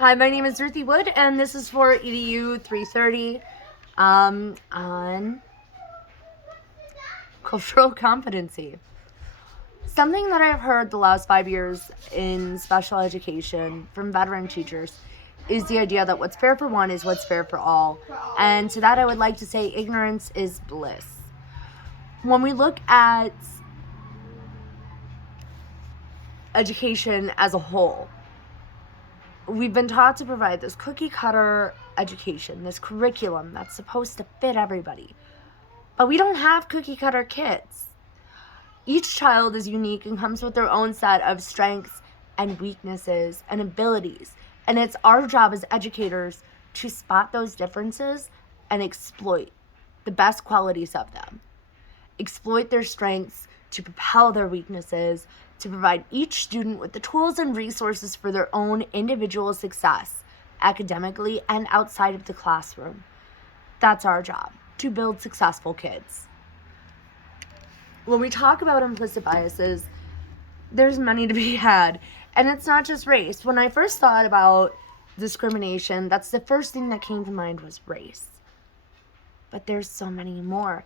Hi, my name is Ruthie Wood, and this is for EDU 330 on cultural competency. Something that I've heard the last 5 years in special education from veteran teachers is the idea that what's fair for one is what's fair for all. And to that, I would like to say ignorance is bliss. When we look at education as a whole, we've been taught to provide this cookie cutter education, this curriculum that's supposed to fit everybody. But we don't have cookie cutter kids. Each child is unique and comes with their own set of strengths and weaknesses and abilities. And it's our job as educators to spot those differences and exploit the best qualities of them. Exploit their strengths to propel their weaknesses, to provide each student with the tools and resources for their own individual success, academically and outside of the classroom. That's our job, to build successful kids. When we talk about implicit biases, there's many to be had, and it's not just race. When I first thought about discrimination, that's the first thing that came to mind was race. But there's so many more.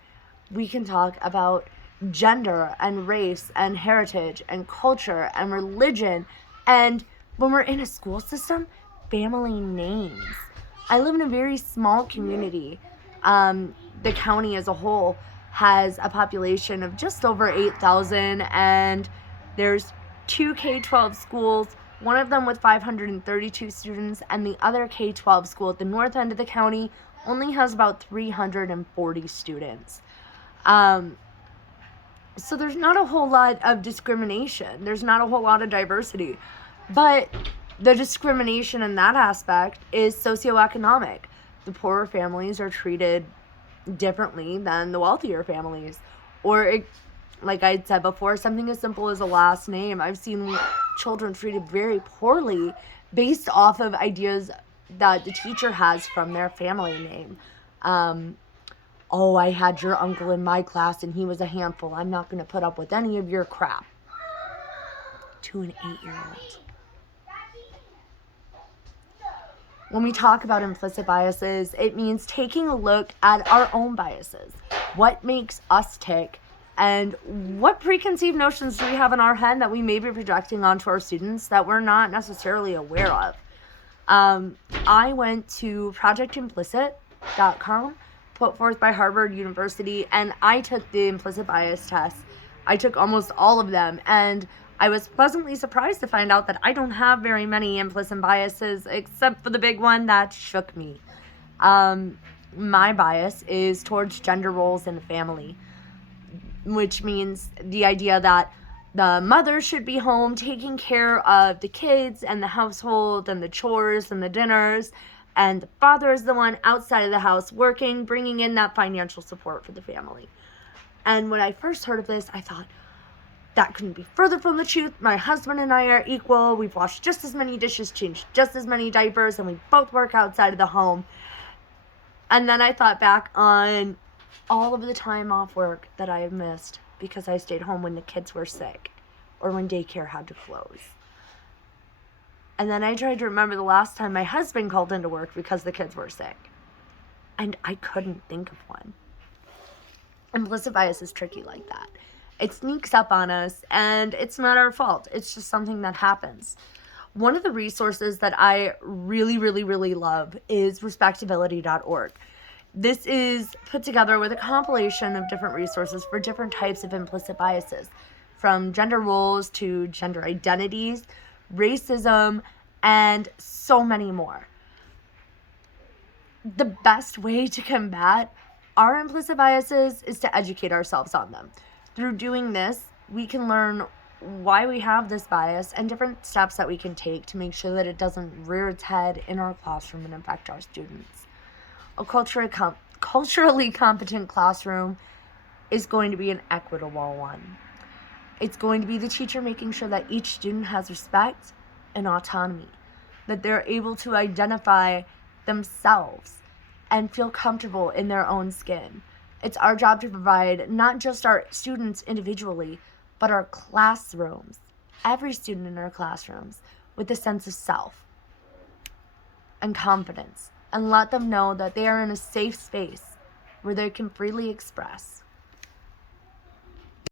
We can talk about gender and race and heritage and culture and religion, and when we're in a school system, family names. I live in a very small community. The county as a whole has a population of just over 8,000, and there's 2 K-12 schools, one of them with 532 students, and the other K-12 school at the north end of the county only has about 340 students. So there's not a whole lot of discrimination. There's not a whole lot of diversity. But the discrimination in that aspect is socioeconomic. The poorer families are treated differently than the wealthier families. Or, like I said before, something as simple as a last name. I've seen children treated very poorly based off of ideas that the teacher has from their family name. I had your uncle in my class and he was a handful. I'm not going to put up with any of your crap. To an 8-year-old. When we talk about implicit biases, it means taking a look at our own biases. What makes us tick, and what preconceived notions do we have in our head that we may be projecting onto our students that we're not necessarily aware of. I went to projectimplicit.com, put forth by Harvard University, and I took the implicit bias test. I took almost all of them, and I was pleasantly surprised to find out that I don't have very many implicit biases, except for the big one that shook me. My bias is towards gender roles in the family, which means the idea that the mother should be home taking care of the kids and the household and the chores and the dinners, and the father is the one outside of the house working, bringing in that financial support for the family. And when I first heard of this, I thought, that couldn't be further from the truth. My husband and I are equal. We've washed just as many dishes, changed just as many diapers, and we both work outside of the home. And then I thought back on all of the time off work that I have missed because I stayed home when the kids were sick or when daycare had to close. And then I tried to remember the last time my husband called into work because the kids were sick. And I couldn't think of one. Implicit bias is tricky like that. It sneaks up on us, and it's not our fault. It's just something that happens. One of the resources that I really, really, really love is respectability.org. This is put together with a compilation of different resources for different types of implicit biases, from gender roles to gender identities, racism, and so many more. The best way to combat our implicit biases is to educate ourselves on them. Through doing this, we can learn why we have this bias and different steps that we can take to make sure that it doesn't rear its head in our classroom and affect our students. A culturally competent classroom is going to be an equitable one. It's going to be the teacher making sure that each student has respect and autonomy, that they're able to identify themselves and feel comfortable in their own skin. It's our job to provide not just our students individually, but our classrooms, every student in our classrooms, with a sense of self and confidence, and let them know that they are in a safe space where they can freely express.